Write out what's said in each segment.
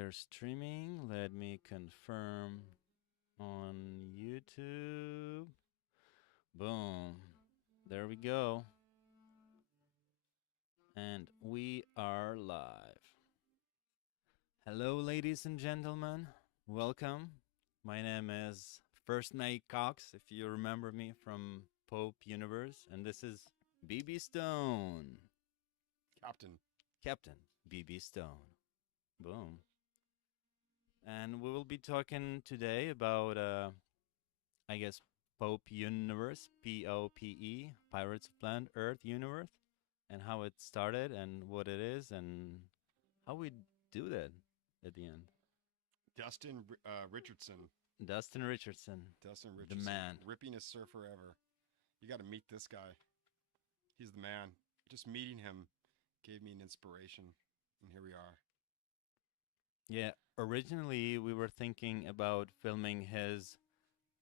are streaming. Let me confirm on YouTube. Boom. There we go. And we are live. Hello, ladies and gentlemen. Welcome. My name is First Mate Cox, if you remember me from Pope Universe, and this is BB Stone. Captain BB Stone. Boom. And we will be talking today about, I guess, Pope Universe, POPE, Pirates of Planet Earth Universe, and how it started and what it is and how we do that at the end. Richardson. Dustin Richardson, Dustin the Richardson. man. Rippingest surfer ever. You got to meet this guy. He's the man. Just meeting him gave me an inspiration. And here we are. Yeah, originally we were thinking about filming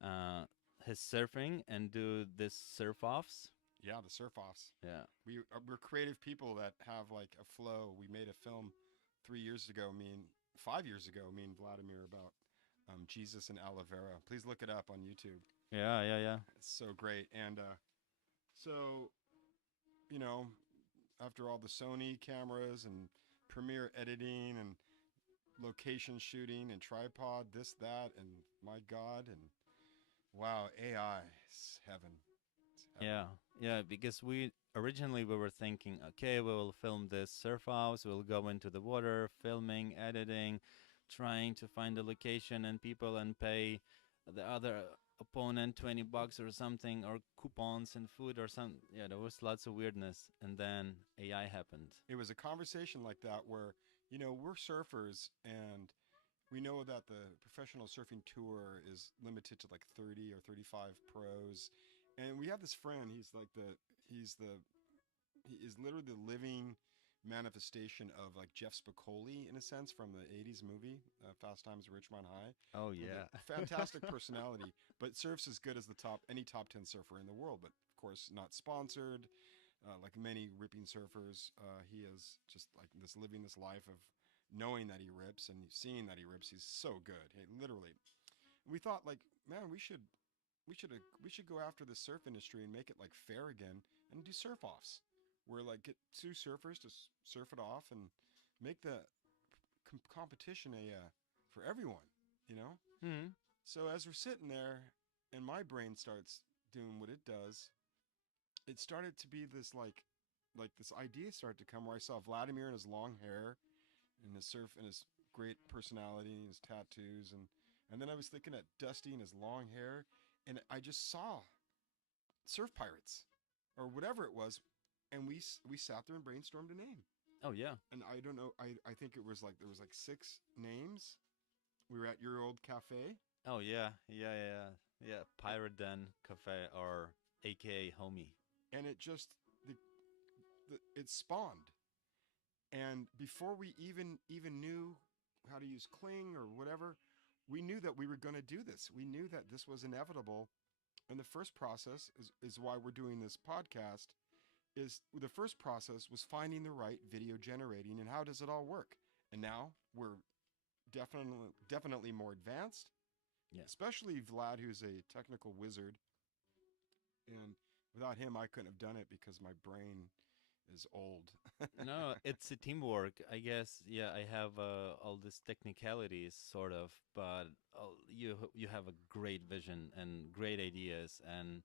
uh, his surfing and do this surf offs. Yeah, the surf offs. Yeah. We're creative people that have like a flow. We made a film 3 years ago, 5 years ago, me and Vladimir about Jesus and aloe vera. Please look it up on YouTube. Yeah, yeah, yeah. It's so great. And so, you know, after all the Sony cameras and Premiere editing and location shooting and tripod, this, that, and my God, and wow, AI is heaven. It's heaven. Yeah, yeah, because we originally we were thinking, okay, we will film this surf house, we'll go into the water, filming, editing, trying to find the location and people and pay the other opponent $20 or something, or coupons and food or something. Yeah, there was lots of weirdness, and then AI happened. It was a conversation like that where, we're surfers and we know that the professional surfing tour is limited to like 30 or 35 pros. And we have this friend, he is literally the living manifestation of like Jeff Spicoli in a sense from the 80s movie Fast Times at Ridgemont High. Oh With yeah. a fantastic personality, but surfs as good as any top 10 surfer in the world, but of course not sponsored. Like many ripping surfers, he is just like living this life of knowing that he rips and seeing that he rips. He's so good. Hey, literally, we thought like, man, we should go after the surf industry and make it like fair again and do surf offs, where like get two surfers to surf it off and make the competition for everyone, you know. Hmm. So as we're sitting there, and my brain starts doing what it does, it started to be this like this idea started to come where I saw Vladimir and his long hair and his surf and his great personality and his tattoos and then I was thinking at Dusty and his long hair and I just saw surf pirates or whatever it was and we sat there and brainstormed a name. Oh yeah. And I don't know, I think it was like there was like 6 names. We were at your old cafe. Oh yeah. Yeah, yeah, yeah. Yeah. Pirate Den Cafe, or AKA Homie. And it just it spawned. And before we even knew how to use Kling or whatever, we knew that we were going to do this. We knew that this was inevitable. And the first process is why we're doing this podcast. Is the first process was finding the right video generating and how does it all work. And now we're definitely more advanced. Yeah. Especially Vlad, who's a technical wizard. And without him, I couldn't have done it because my brain is old. No, it's a teamwork. I guess. Yeah, I have all these technicalities, sort of, but you have a great vision and great ideas, and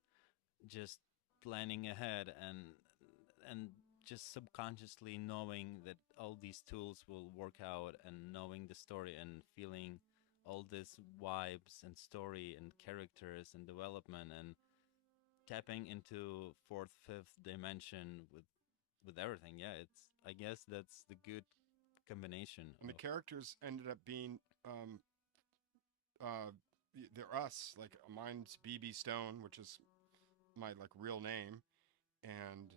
just planning ahead and just subconsciously knowing that all these tools will work out, and knowing the story and feeling all these vibes and story and characters and development and tapping into fourth, fifth dimension with everything. Yeah, it's. I guess that's the good combination And the of. characters ended up being uh they're us. Like mine's BB Stone, which is my like real name, and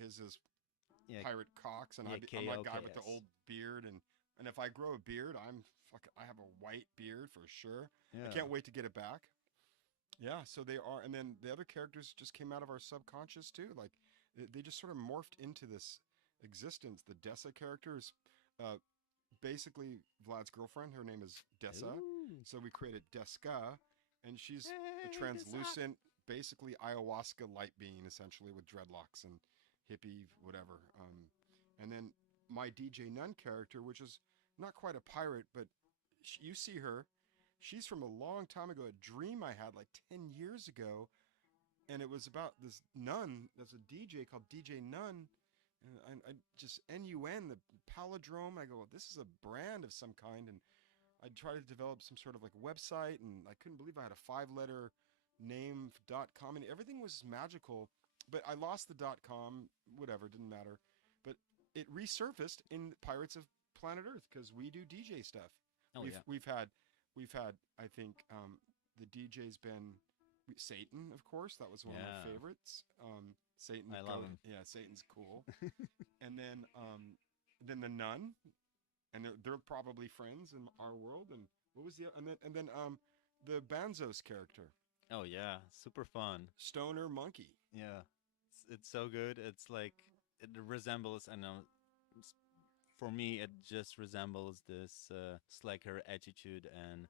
his is Yeah, Pirate Cox, and yeah, I'm that guy with the KLKS. old beard, and if I grow a beard, I have a white beard for sure. I Yeah. can't wait to get it back. Yeah, so they are, and then the other characters just came out of our subconscious too. Like they just sort of morphed into this existence. The Dessa character is uh, basically Vlad's girlfriend. Her name is Dessa. Ooh. So we created Deska, and she's a Hey, this up. translucent, basically ayahuasca light being, essentially with dreadlocks and hippie whatever. And then my DJ Nun character, which is not quite a pirate, but you see her. She's from a long time ago, a dream I had like 10 years ago, and it was about this nun that's a DJ called DJ Nun. And I just NUN, the palindrome. I go, well, this is a brand of some kind. And I tried to develop some sort of like website, and I couldn't believe I had a 5 letter name .com, and everything was magical. But I lost the .com, whatever, didn't matter. But it resurfaced in Pirates of Planet Earth because we do DJ stuff. Oh We've yeah, we've had we've had I think the DJ's been Satan, of course. That was one of my yeah. favorites. Satan the I love goat. him. Yeah, Satan's cool. And then the nun, and they're probably friends in our world. And what was the and then the Banzos character, Oh yeah, super fun. Stoner Monkey. Yeah, it's so good. It's like it resembles. I know. For me, it just resembles this slacker attitude and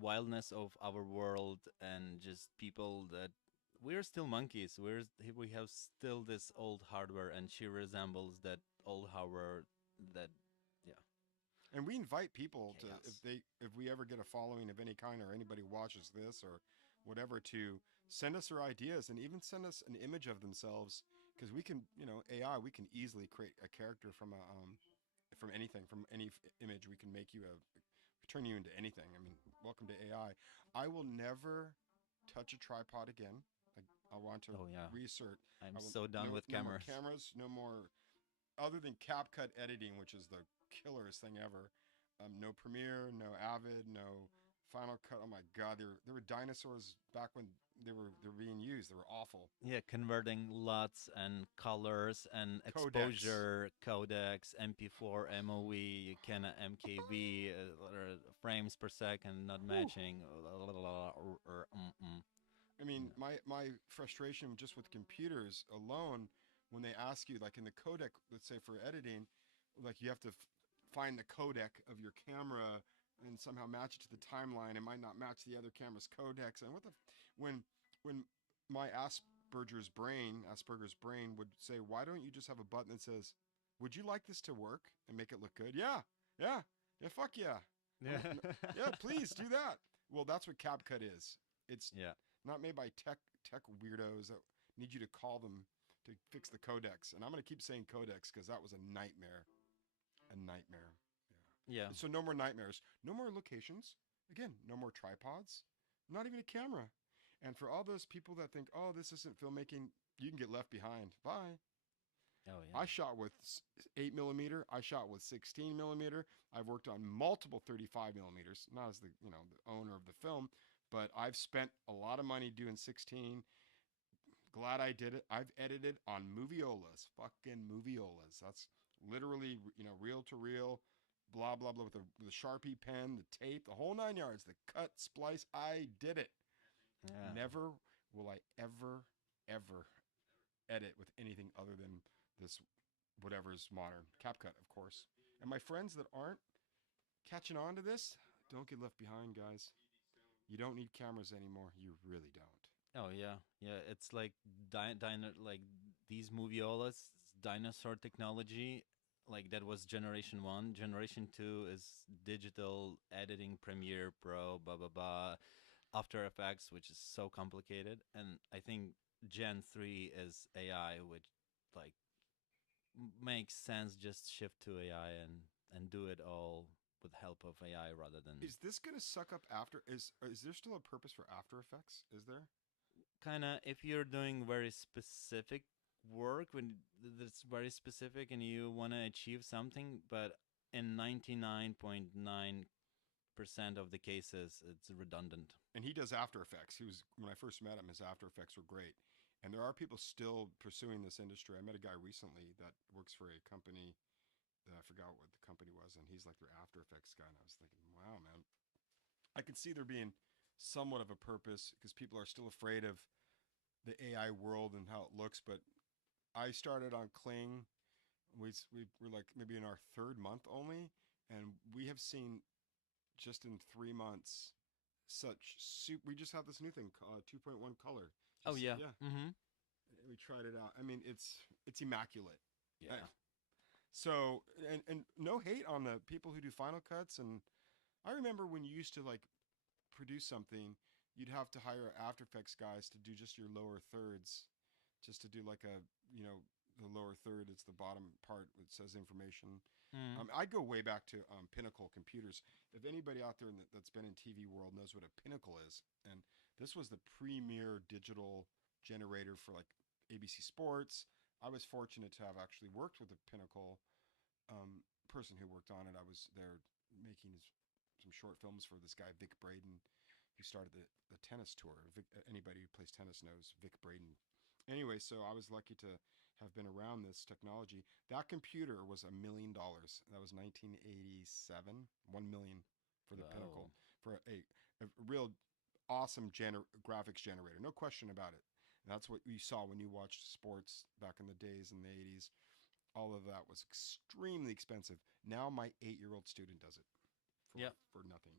wildness of our world, and just people that we're still monkeys. We have still this old hardware, and she resembles that old hardware. That yeah, And we invite people to, chaos. if we ever get a following of any kind, or anybody watches this or whatever, to send us their ideas and even send us an image of themselves, because we can, AI, we can easily create a character from anything, from any image. We can make you a turn you into anything. I mean, welcome to AI. I will never touch a tripod again. I want to Oh yeah, reassert. I'm I will so done with no more cameras. cameras, no more other than CapCut editing, which is the killerest thing ever. No Premiere, no Avid, no Final Cut. Oh my God, there were dinosaurs back when they were being used. They were awful. Yeah, converting LUTs and colors and Codecs. exposure codecs, MP4, MOV, you can MKV, frames per second not Whew. matching. I mean, Yeah. my frustration just with computers alone, when they ask you, like in the codec, let's say for editing, like you have to find the codec of your camera and somehow match it to the timeline. It might not match the other camera's codecs. And when when my Asperger's brain would say, why don't you just have a button that says, would you like this to work and make it look good? Yeah, yeah, yeah, fuck yeah. Yeah. Yeah, please do that. Well, that's what CapCut is. It's Yeah. not made by tech weirdos that need you to call them to fix the codecs. And I'm going to keep saying codecs because that was a nightmare. A nightmare. Yeah. Yeah. So no more nightmares. No more locations. Again, no more tripods. Not even a camera. And for all those people that think, oh, this isn't filmmaking, you can get left behind. Bye. Oh I yeah. shot with 8 millimeter. I shot with 16 millimeter. I've worked on multiple 35 millimeters, not as the owner of the film, but I've spent a lot of money doing 16. Glad I did it. I've edited on moviolas, fucking moviolas. That's literally reel to reel, blah blah blah, with the Sharpie pen, the tape, the whole 9 yards, the cut, splice. I did it. Yeah. Never will I ever edit with anything other than this whatever's modern. CapCut, of course. And my friends that aren't catching on to this, don't get left behind, guys. You don't need cameras anymore. You really don't. Oh yeah. Yeah. It's like like these moviolas, dinosaur technology. Like that was generation one. Generation two is digital editing, Premiere Pro, blah blah blah, After Effects, which is so complicated. And I think Gen 3 is AI, which like makes sense. Just shift to AI and do it all with help of AI rather than Is this going to suck up after? Is there still a purpose for After Effects? Is there? kind of if you're doing very specific work when that's very specific and you want to achieve something, but in 99.9% of the cases it's redundant. And he does After Effects. He was When I first met him, his After Effects were great. And there are people still pursuing this industry. I met a guy recently that works for a company. I forgot what the company was, and he's like their After Effects guy. And I was thinking, wow, man, I can see there being somewhat of a purpose because people are still afraid of the AI world and how it looks. But I started on Kling. We were like maybe in our third month only, And we have seen just in 3 months such super. We just have this new thing, 2.1 color. Oh Just yeah. yeah, Mm-hmm. we tried it out. I mean, it's immaculate. Uh, Yeah. so and no hate on the people who do Final Cuts. And I remember when you used to like produce something, you'd have to hire After Effects guys to do just your lower thirds, just to do like a the lower third. It's the bottom part that says information. Mm. I'd go way back to Pinnacle Computers. If anybody out there that's been in TV world knows what a Pinnacle is, and this was the premier digital generator for like ABC Sports. I was fortunate to have actually worked with a Pinnacle person who worked on it. I was there making some short films for this guy Vic Braden, who started the tennis tour. Anybody who plays tennis knows Vic Braden. Anyway, so I was lucky to have been around this technology. That computer was $1 million. That was 1987. 1 million for the Wow. Pinnacle, for a real awesome graphics generator, no question about it. And that's what you saw when you watched sports back in the days in the 80s. All of that was extremely expensive. Now my 8-year-old student does it Yeah. for nothing.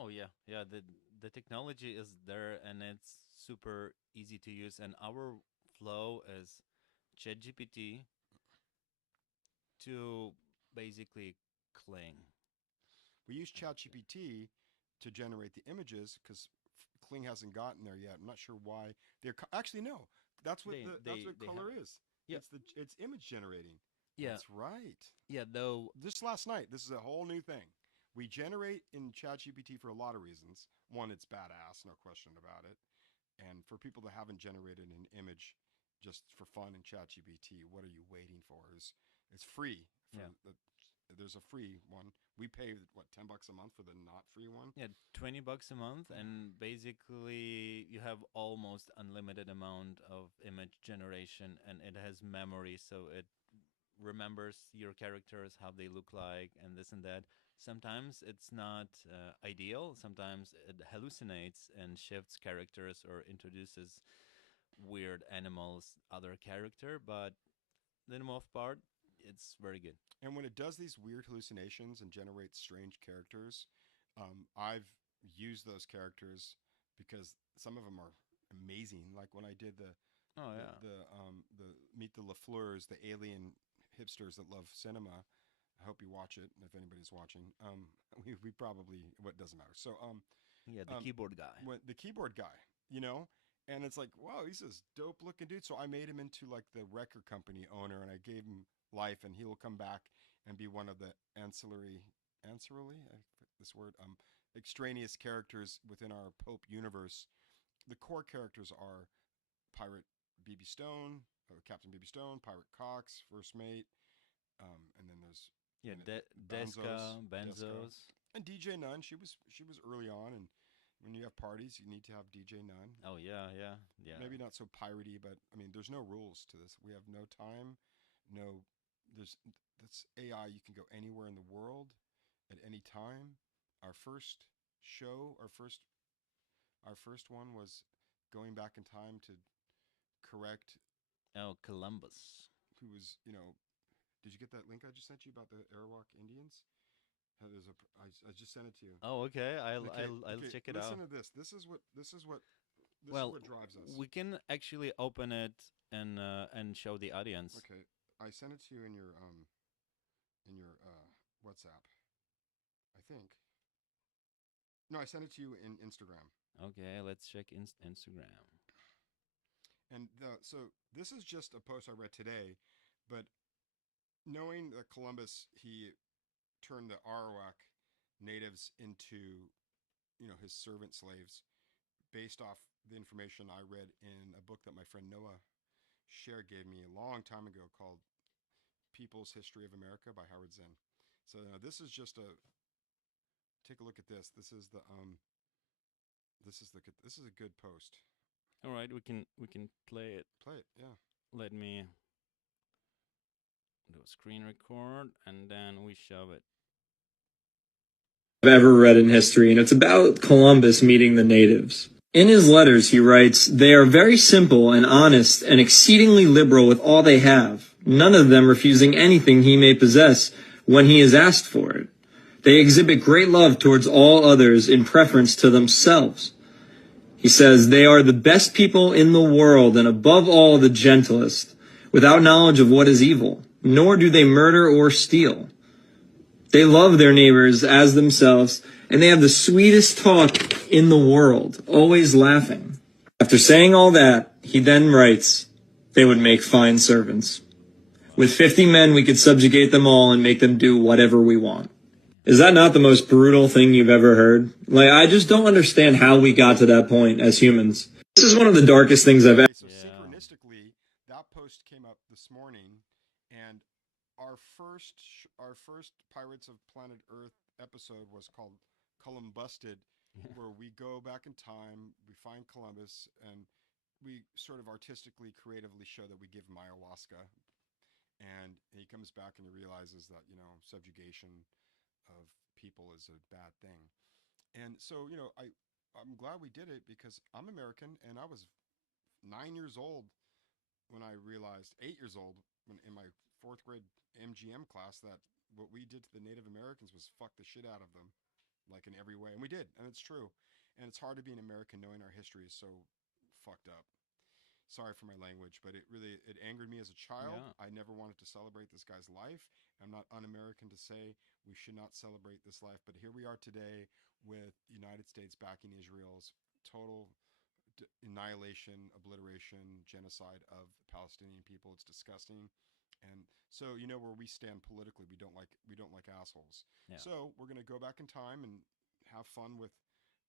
Oh yeah. Yeah. The technology is there and it's super easy to use. And our flow is ChatGPT to basically Kling. We use And that's it. ChatGPT to generate the images because Kling hasn't gotten there yet. I'm not sure why they're actually no. That's what They have color it. is. Yeah. It's image generating. Yeah. That's right. Yeah. Though. Just last night, this is a whole new thing. We generate in ChatGPT for a lot of reasons. One, it's badass, no question about it. And for people that haven't generated an image just for fun in ChatGPT, what are you waiting for? It's free for Yeah. the. There's a free one. We pay what, $10 a month for the not free one. Yeah, $20 a month, and basically you have almost unlimited amount of image generation, and it has memory, so it remembers your characters, how they look like, and this and that. Sometimes it's not ideal. Sometimes it hallucinates and shifts characters or introduces weird animals, other character, but the most part, it's very good. And when it does these weird hallucinations and generates strange characters, I've used those characters because some of them are amazing. Like when I did Oh yeah, the Meet the Lafleurs, the alien hipsters that love cinema. I hope you watch it if anybody's watching. We probably what doesn't matter. So yeah, the um, keyboard guy. when the keyboard guy, you know, and it's like, wow, he's this dope looking dude. So I made him into like the record company owner, and I gave him life, and he will come back and be one of the ancillary, this word, extraneous characters within our Pope universe. The core characters are Pirate BB Stone, Captain BB Stone, Pirate Cox, First Mate, and then there's Yeah, and Deska, Desca, Benzos. and DJ Nunn. She was early on, and when you have parties, you need to have DJ Nunn. Oh yeah, yeah, yeah. Maybe not so piratey, but I mean, there's no rules to this. We have no time, no. There's that's AI. You can go anywhere in the world at any time. Our first show, our first one was going back in time to correct Oh, Columbus. who was, did you get that link I just sent you about the Arawak Indians? There's I just sent it to you. Oh, okay. Okay, I'll okay. check it Listen out. to this. This is what Well, drives us. we can actually open it and show the audience. Okay, I sent it to you in your WhatsApp. I think. No, I sent it to you in Instagram. Okay, let's check Instagram. And so this is just a post I read today, but knowing that Columbus, he turned the Arawak natives into, his servant slaves based off the information I read in a book that my friend Noah Scher gave me a long time ago called People's History of America by Howard Zinn. So this is just a take a look at this. This is a good post. All right, we can play it. Play it, yeah. Let me do a screen record and then we show it. I've ever read in history, and it's about Columbus meeting the natives. In his letters, he writes, "They are very simple and honest and exceedingly liberal with all they have, none of them refusing anything he may possess when he is asked for it. They exhibit great love towards all others in preference to themselves. He says they are the best people in the world and above all the gentlest, without knowledge of what is evil, nor do they murder or steal. They love their neighbors as themselves, and they have the sweetest talk in the world, always laughing. After saying all that, he then writes, they would make fine servants. With 50 men, we could subjugate them all and make them do whatever we want. Is that not the most brutal thing you've ever heard? Like, I just don't understand how we got to that point as humans. This is one of the darkest things I've ever. So Yeah. synchronistically, that post came up this morning, and our first Pirates of Planet Earth episode was called Columbusted, where we go back in time, we find Columbus, and we sort of artistically, creatively show that we give him ayahuasca, and he comes back and he realizes that subjugation of people is a bad thing. And so I'm glad we did it because I'm American, and I was 9 years old when I realized, 8 years old, when in my fourth grade MGM class, that what we did to the Native Americans was fuck the shit out of them, like in every way, and we did, and it's true. And it's hard to be an American knowing our history is so fucked up. Sorry for my language, but it angered me as a child. Yeah. I never wanted to celebrate this guy's life. I'm not un-American to say we should not celebrate this life, but here we are today with the United States backing Israel's total annihilation, obliteration, genocide of the Palestinian people. It's disgusting. And so where we stand politically, we don't like assholes. Yeah. So we're gonna go back in time and have fun with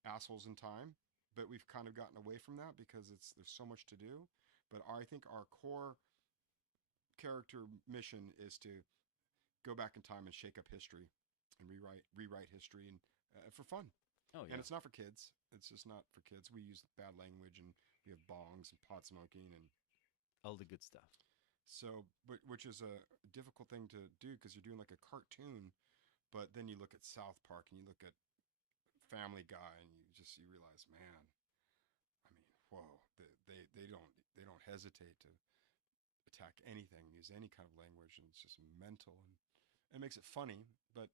assholes in time. But we've kind of gotten away from that because there's so much to do. But I think our core character mission is to go back in time and shake up history and rewrite history, and for fun. Oh And yeah. it's not for kids. It's just not for kids. We use bad language, and we have bongs and pot smoking, and All the good stuff. so, but which is a difficult thing to do because you're doing like a cartoon. But then you look at South Park and you look at Family Guy, and you realize, man, I mean, whoa, they don't hesitate to attack anything, use any kind of language, and it's just mental, and it makes it funny. But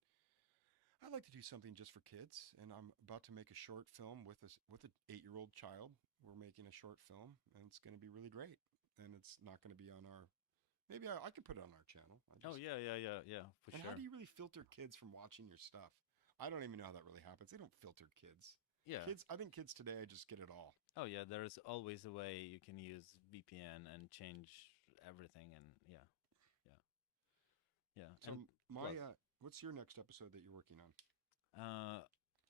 I like to do something just for kids, and I'm about to make a short film with an 8-year-old child. We're making a short film, and it's going to be really great. And it's not going to be on our. Maybe I could put it on our channel. I Oh just. yeah, yeah, yeah, yeah, for And how sure. do you really filter kids from watching your stuff? I don't even know how that really happens. They don't filter kids. Yeah. I think kids today just get it all. Oh yeah, there's always a way you can use VPN and change everything, and yeah, yeah, yeah. So And my, plus, what's your next episode that you're working on? uh,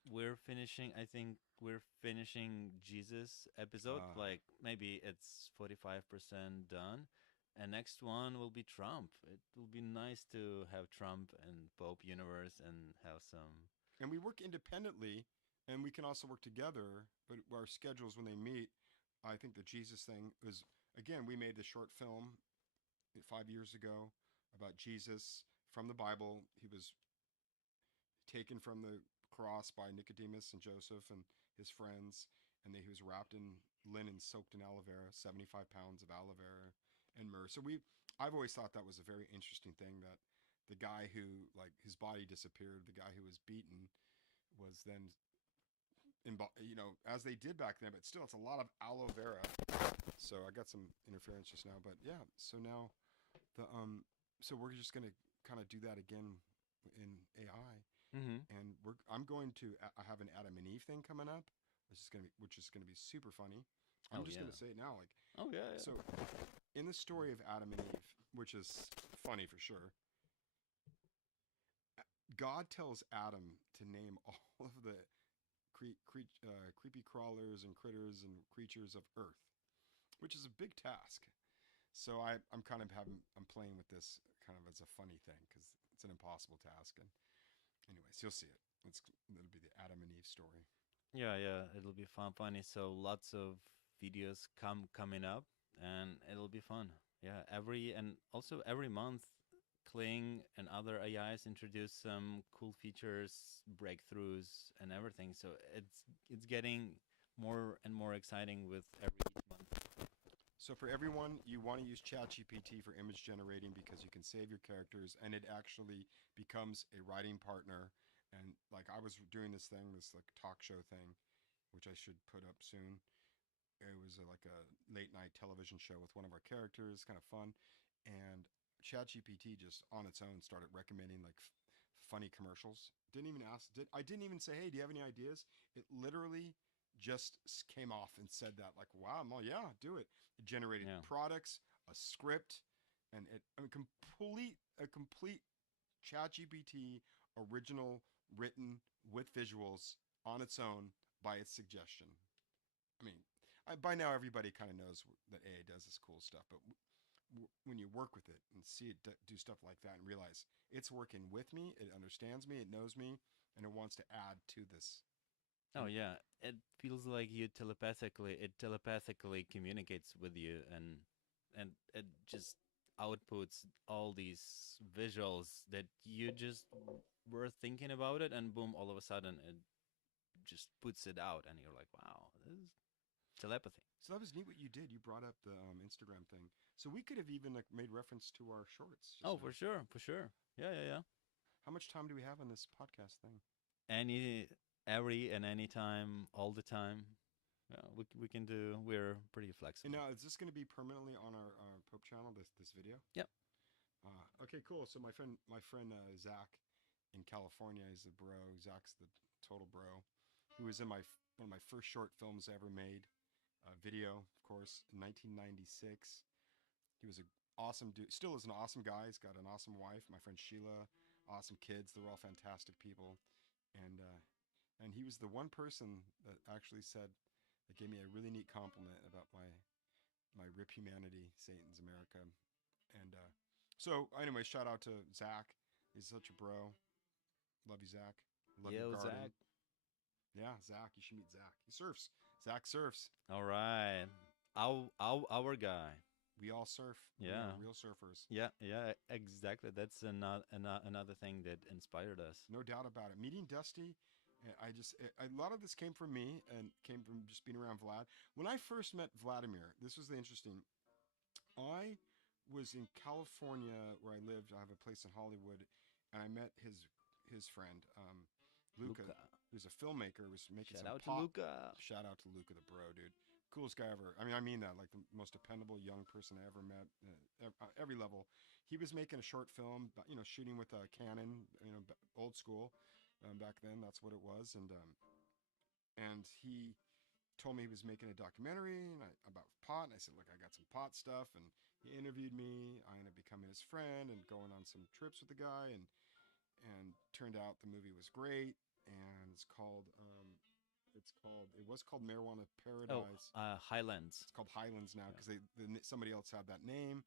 we're finishing. I think we're finishing Jesus episode. Uh, Like maybe it's 45% done, and next one will be Trump. It will be nice to have Trump and Pope universe and have some. and we work independently, and we can also work together. But our schedules when they meet, I think the Jesus thing was, again, we made the short film 5 years ago about Jesus from the Bible. He was taken from the cross by Nicodemus and Joseph and his friends, and he was wrapped in linen soaked in aloe vera, 75 pounds of aloe vera and myrrh. So I've always thought that was a very interesting thing, that the guy who, like, his body disappeared, the guy who was beaten was then as they did back then, but still it's a lot of aloe vera. So I got some interference just now, but yeah. So now the so we're just gonna kind of do that again in AI, Mm-hmm. and I'm going to I have an Adam and Eve thing coming up, which is gonna be super funny. I'm Oh just yeah. gonna say it now, like, Oh yeah. so in the story of Adam and Eve, which is funny for sure, God tells Adam to name all of the creepy crawlers and critters and creatures of Earth, which is a big task. So I'm playing with this kind of as a funny thing because it's an impossible task. And anyways, you'll see it. It'll be the Adam and Eve story. Yeah, yeah, it'll be fun, funny. So lots of videos coming up, and it'll be fun. Yeah, every month, Kling and other AIs introduce some cool features, breakthroughs, and everything. So it's getting more and more exciting with every month. So for everyone, you want to use ChatGPT for image generating because you can save your characters, and it actually becomes a writing partner And like I was doing this thing, this like talk show thing, which I should put up soon. It was like a late night television show with one of our characters, kind of fun. And ChatGPT just on its own started recommending like funny commercials. Didn't even ask. I didn't even say, "Hey, do you have any ideas?" It literally just came off and said that. Like, wow, well, yeah, do it. It generated Yeah. products, a script, and it I mean, complete ChatGPT original written with visuals on its own by its suggestion. I mean, by now everybody kind of knows that AI does this cool stuff, but when you work with it and see it do stuff like that and realize it's working with me, it understands me, it knows me, and it wants to add to this. Oh And yeah, it feels like it telepathically communicates with you, and it just outputs all these visuals that you just were thinking about it, and boom, all of a sudden it just puts it out, and you're like, wow, this is telepathy. so that was neat what you did. You brought up the Instagram thing. So we could have even like made reference to our shorts just Oh, now. for sure, for sure. Yeah, yeah, yeah. How much time do we have on this podcast thing? Any, every and any time, all the time. Yeah, we can do. We're pretty And flexible. now, is this going to be permanently on our Pope channel? This video? Yep. Okay, cool. So my friend Zach in California, he's a bro. Zach's the total bro. He was in one of my first short films I ever made. Video, of course, in 1996. He was an awesome dude. Still is an awesome guy. He's got an awesome wife. My friend Sheila, awesome kids. They're all fantastic people. And he was the one person that actually said that gave me a really neat compliment about my Rip Humanity, Satan's America. And so anyway, shout out to Zach. He's such a bro. Love you, Zach. Love your Yo, Zach. garden. Yeah, Zach. You should meet Zach. He surfs. Zach surfs. All right. Our guy. We all surf. We are Yeah. real surfers. Yeah, yeah, exactly. That's another thing that inspired us. No doubt about it. Meeting Dusty, a lot of this came from me and came from just being around Vlad. When I first met Vladimir, this was the interesting. I was in California where I lived. I have a place in Hollywood, and I met his friend Luca, Luca. who's a filmmaker, was making Shout some out to pop. Luca. Shout out to Luca the bro, dude. Coolest guy ever. I mean that, like the most dependable young person I ever met, every level. He was making a short film, shooting with a Canon, old school, back then. That's what it was, and he told me he was making a documentary about pot, and I said, look, I got some pot stuff, and he interviewed me. I ended up becoming his friend and going on some trips with the guy, and turned out the movie was great, and it was called Marijuana Oh, Paradise. Highlands. It's called Highlands now Yeah. because somebody else had that name.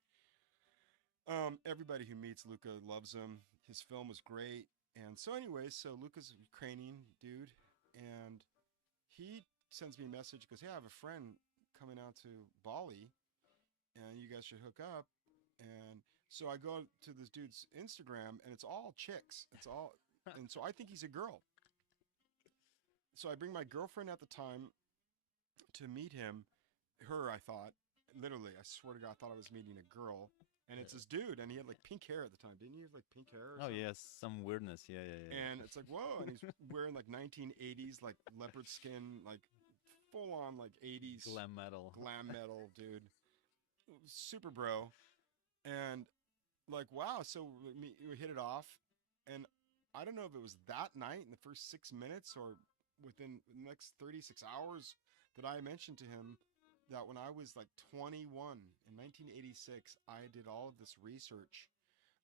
Everybody who meets Luca loves him. His film was great, and so anyway, so Luca's a Ukrainian dude, and he sends me a message. Goes, "Hey, I have a friend coming out to Bali, and you guys should hook up." And so I go to this dude's Instagram, and it's all chicks. It's all, and so I think he's a girl. So I bring my girlfriend at the time to meet him. Her, I thought, literally, I swear to God, I thought I was meeting a girl. And it's this dude, and he had like pink hair at the time. Didn't he have like pink hair or Oh something? yes, some weirdness. Yeah, yeah, yeah. And it's like, whoa. And he's wearing like 1980s, like leopard skin, like full on like 80s Glam metal. glam metal, dude. Super bro. And like, wow. So we hit it off. And I don't know if it was that night in the first 6 minutes or within the next 36 hours that I mentioned to him that when I was like 21 in 1986, I did all of this research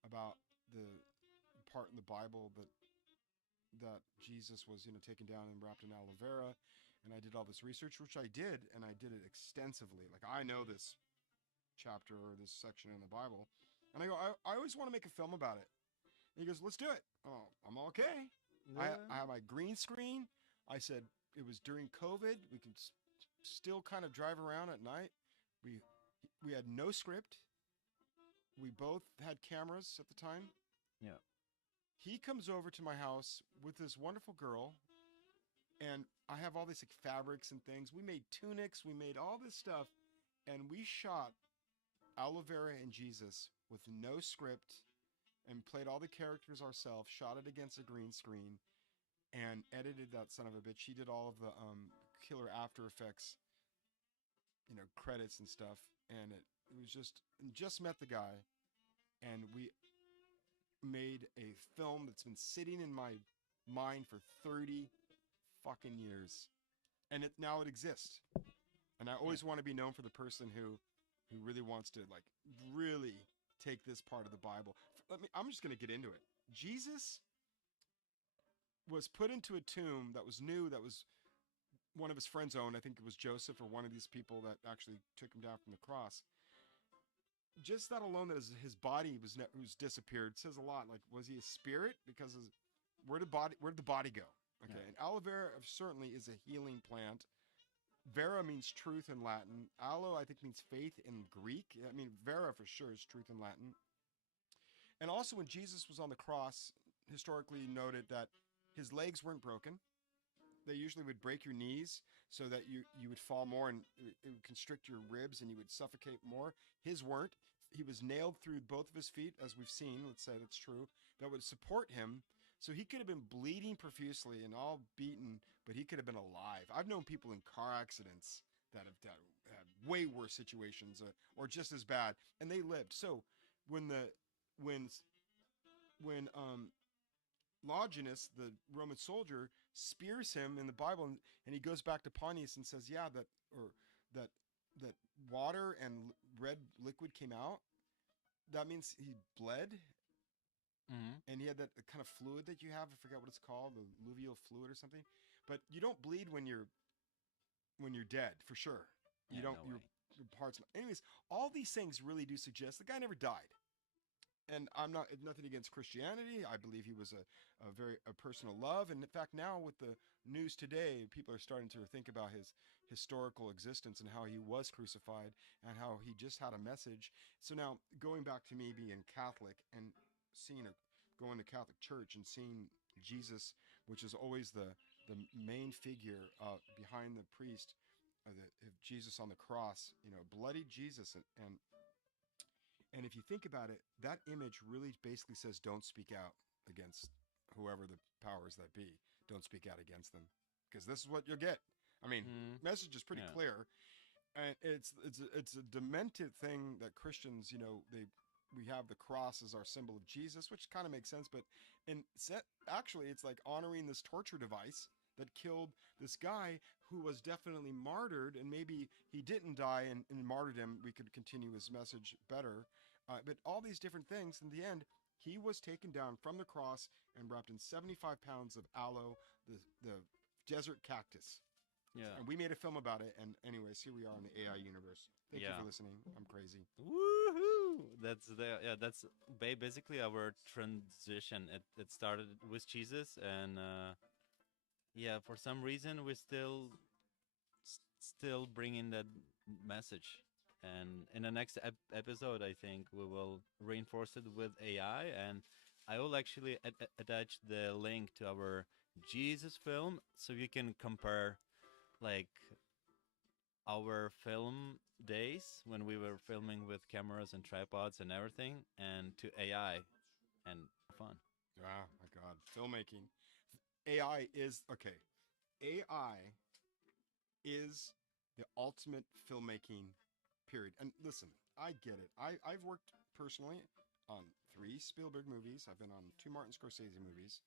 about the part in the Bible that Jesus was, taken down and wrapped in aloe vera. And I did all this research, which I did, and I did it extensively. Like, I know this chapter or this section in the Bible. And I go, I always want to make a film about it. And he goes, let's do it. Oh, I'm okay. I have my green screen. I said, it was during COVID. We could still kind of drive around at night. We had no script. We both had cameras at the time. Yeah. He comes over to my house with this wonderful girl, and I have all these like fabrics and things. We made tunics, we made all this stuff, and we shot aloe vera and Jesus with no script and played all the characters ourselves, shot it against a green screen, and edited that son of a bitch. She did all of the killer After Effects, credits and stuff. And it was just met the guy, and we made a film that's been sitting in my mind for 30 fucking years, and it exists. And I Yeah. always want to be known for the person who really wants to like really take this part of the Bible. I'm just going to get into it. Jesus was put into a tomb that was new, that was one of his friends owned. I think it was Joseph or one of these people that actually took him down from the cross. Just that alone, that his body was disappeared, says a lot. Like, was he a spirit? Because where did the body go? Okay, Yeah. and aloe vera certainly is a healing plant. Vera means truth in Latin. Aloe, I think, means faith in Greek. I mean, vera for sure is truth in Latin. And also, when Jesus was on the cross, historically noted that his legs weren't broken. They usually would break your knees so that you would fall more, and it would constrict your ribs and you would suffocate more. His weren't. He was nailed through both of his feet, as we've seen. Let's say that's true. That would support him. So he could have been bleeding profusely and all beaten, but he could have been alive. I've known people in car accidents that had way worse situations, or just as bad, and they lived. So when the when when Longinus, the Roman soldier, spears him in the Bible, and he goes back to Pontius and says, "Yeah, that that water and red liquid came out. That means he bled, Hmm. and he had that kind of fluid that you have. I forget what it's called, the luvial fluid or something. But you don't bleed when you're dead, for sure. You Yeah. don't. No way. Your parts. Anyways, all these things really do suggest the guy never died. And I'm not nothing against Christianity. I believe he was a very a person of love. And in fact, now with the news today, people are starting to think about his historical existence and how he was crucified and how he just had a message. So now going back to me being Catholic and going to Catholic church and seeing Jesus, which is always the main figure behind the priest, of Jesus on the cross, bloody Jesus, and if you think about it, that image really basically says, don't speak out against whoever the powers that be. Don't speak out against them, because this is what you'll get. I mean, Mm. message is pretty Yeah. clear, and it's a demented thing that Christians, we have the cross as our symbol of Jesus, which kind of makes sense, but actually it's like honoring this torture device that killed this guy who was definitely martyred, and maybe he didn't die in martyrdom. We could continue his message better, but all these different things. In the end, he was taken down from the cross and wrapped in 75 pounds of aloe, the desert cactus. Yeah. And we made a film about it. And anyways, here we are in the AI universe. Thank you Yeah. for listening. I'm crazy. Woohoo! That's basically our transition. It started with Jesus, and yeah, for some reason we're still bringing that message. And in the next episode, I think we will reinforce it with AI, and I will actually attach the link to our Jesus film so you can compare like our film days when we were filming with cameras and tripods and everything, and to AI and fun. Ah, my God. Filmmaking. AI is, okay. AI is the ultimate filmmaking, period. And listen, I get it. I've worked personally on 3 Spielberg movies. I've been on 2 Martin Scorsese movies.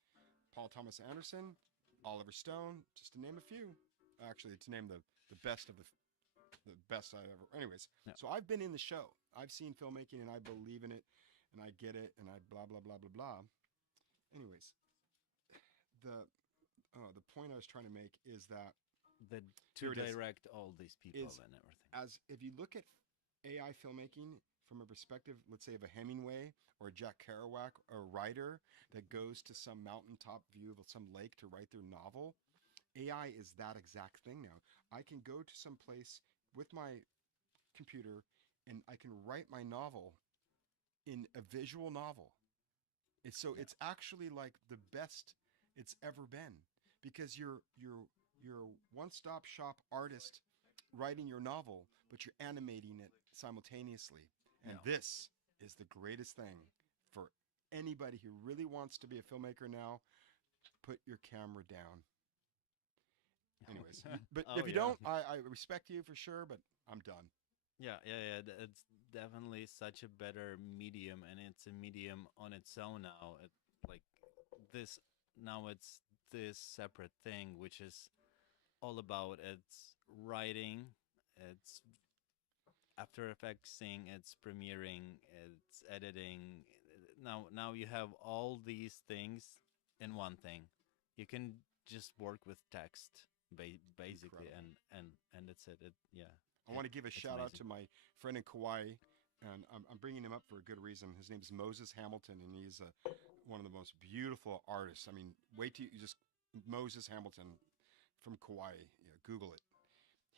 Paul Thomas Anderson, Oliver Stone, just to name a few. Actually, to name the best of the best I've ever. Anyways, Yeah. so I've been in the show. I've seen filmmaking, and I believe in it, and I get it, and I blah blah blah blah blah. Anyways, the point I was trying to make is that The to here it direct all these people is and everything. as if you look at AI filmmaking from a perspective, let's say, of a Hemingway or a Jack Kerouac, or a writer that goes to some mountaintop view of some lake to write their novel. AI is that exact thing now. I can go to some place with my computer and I can write my novel in a visual novel. Yeah. It's actually like the best it's ever been, because you're a one-stop shop artist writing your novel, but you're animating it simultaneously. And Yeah. this is the greatest thing for anybody who really wants to be a filmmaker now. put your camera down. Oh, Anyways, yeah. but Oh, if you yeah. don't, I respect you for sure, but I'm done. Yeah, yeah, yeah. It's definitely such a better medium, and it's a medium on its own now. Like this now, it's this separate thing, which is all about its writing, its After Effectsing, its premiering, its editing. Now you have all these things in one thing. You can just work with text, basically, Incredible. and that's it. Yeah, I want to give a it's shout out amazing. to my friend in Kauai, and I'm bringing him up for a good reason. His name's Moses Hamilton, and he's one of the most beautiful artists. I mean, wait till you just Moses Hamilton from Kauai. Yeah, Google it.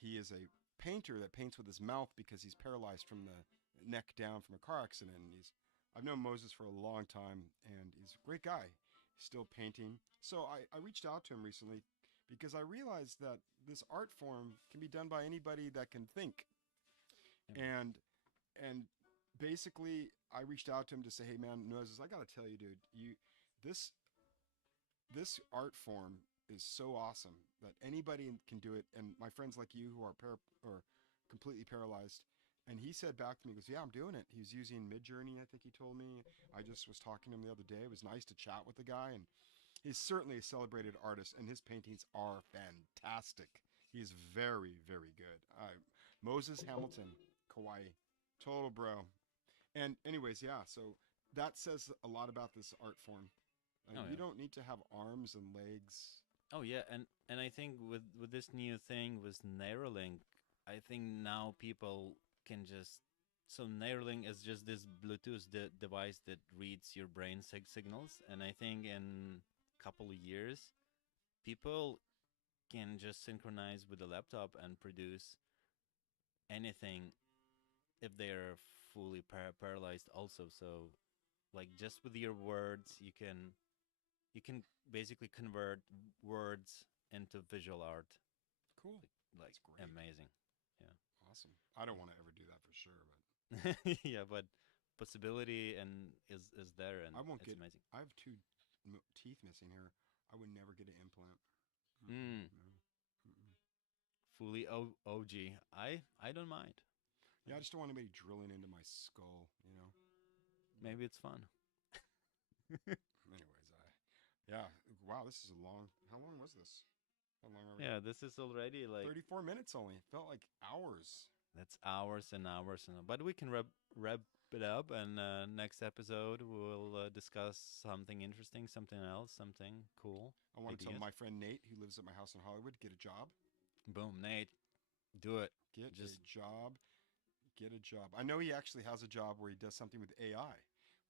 He is a painter that paints with his mouth because he's paralyzed from the neck down from a car accident. And I've known Moses for a long time, and he's a great guy. He's still painting. So I reached out to him recently because I realized that this art form can be done by anybody that can think. Yeah. And and basically I reached out to him to say, hey man, Moses, I gotta tell you, dude, this this art form is so awesome that anybody can do it. And my friends like you who are or completely paralyzed. And he said back to me, he goes, yeah, I'm doing it. He was using Mid Journey, I think he told me. I just was talking to him the other day. It was nice to chat with the guy, and he's certainly a celebrated artist, and his paintings are fantastic. He's very, very good. Moses Hamilton, Kauai, total bro. And anyways, yeah. So that says a lot about this art form. Oh, You yeah. don't need to have arms and legs. Oh, yeah. And I think with this new thing with Neuralink, I think now people can just Neuralink is just this Bluetooth device that reads your brain signals, and I think in a couple of years, people can just synchronize with the laptop and produce anything if they're fully paralyzed also. So like just with your words, you can basically convert words into visual art. Cool. Like That's great. amazing. Awesome. I don't want to ever do that for sure, but Yeah. Yeah, but possibility and is there, and I won't it's get. amazing. I have two teeth missing here. I would never get an implant. Mm, No. Mm-mm. fully OG. I don't mind. Yeah, I just don't want anybody drilling into my skull. You know. Maybe it's fun. Anyways, yeah. Wow, this is a long. How long was this? How long are we? Yeah, this is already like 34 minutes only. It felt like hours. that's hours and hours and but we can wrap it up, and next episode we'll discuss something interesting, something else, something cool, I want to tell ideas. my friend Nate, who lives at my house in Hollywood, get a job. Boom, Nate, do it. Get a Just job. Get a job. I know he actually has a job where he does something with AI,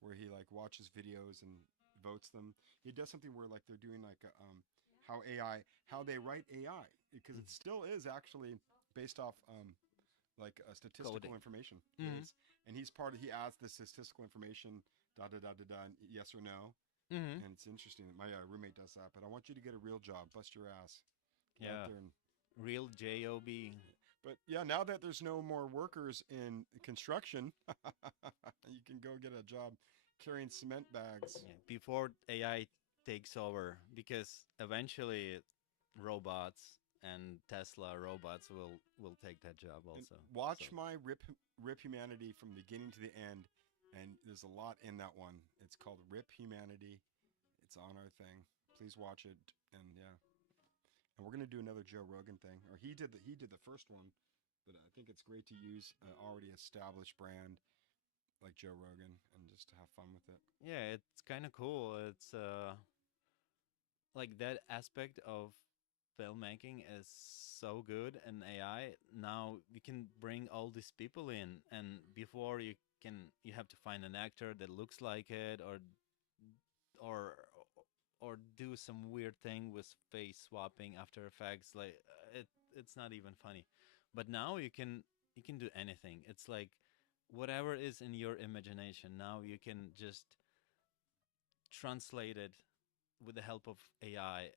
where he like watches videos and votes them. He does something where like they're doing like how they write AI, because it still is actually based off like statistical coding. information. It Mm-hmm. is, and he adds the statistical information, da da da da da, yes or no. Mm-hmm. And it's interesting that my roommate does that. But I want you to get a real job, bust your ass, get out Yeah, there and. real job. But yeah, now that there's no more workers in construction, you can go get a job carrying cement bags. Yeah, before AI takes over, because eventually robots and Tesla robots will take that job And also. So watch my Rip Humanity from the beginning to the end, and there's a lot in that one. It's called Rip Humanity. It's on our thing. Please watch it. And yeah, and we're gonna do another Joe Rogan thing, or he did the first one, but I think it's great to use an already established brand like Joe Rogan and just to have fun with it. yeah, it's kind of cool. It's like that aspect of filmmaking is so good, and AI now we can bring all these people in, and before you have to find an actor that looks like it, or or do some weird thing with face swapping After Effects. Like it's not even funny, but now you can do anything. It's like whatever is in your imagination, now you can just translate it with the help of AI,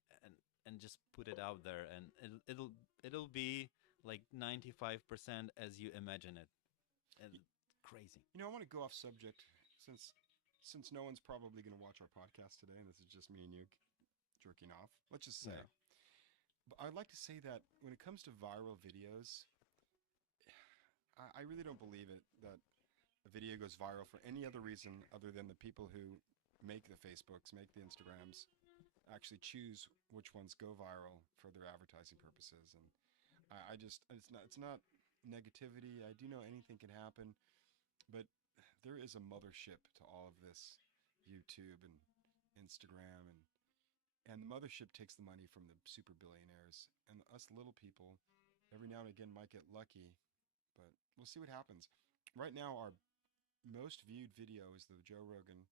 and just put it out there, and it'll be like 95% as you imagine it, and crazy. You know, I want to go off subject since no one's probably going to watch our podcast today, and this is just me and you, jerking off. Let's just Yeah. say. But I'd like to say that when it comes to viral videos, I really don't believe it that a video goes viral for any other reason other than the people who make the Facebooks, make the Instagrams, actually choose which ones go viral for their advertising purposes. And I just it's not negativity. I do know anything can happen, but there is a mothership to all of this YouTube and Instagram and the mothership takes the money from the super billionaires and us little people every now and again might get lucky, but we'll see what happens. Right now our most viewed video is the Joe Rogan.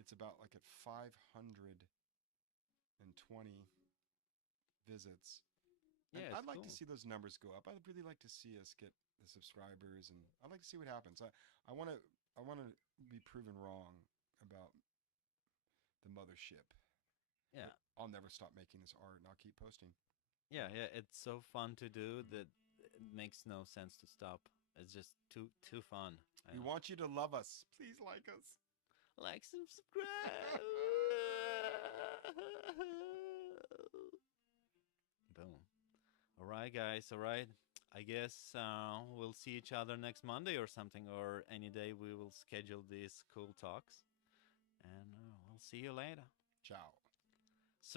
It's about like at 520 visits. And Yeah, it's I'd like to cool. see those numbers go up. I'd really like to see us get the subscribers, and I'd like to see what happens. I want to I want to be proven wrong about the mothership, Yeah. but I'll never stop making this art, and I'll keep posting. Yeah, yeah, it's so fun to do that it makes no sense to stop. It's just too fun. We want you to love us. Please like us. Like, subscribe. Boom. All right, guys. All right. I guess we'll see each other next Monday or something, or any day we will schedule these cool talks. And we'll see you later. Ciao.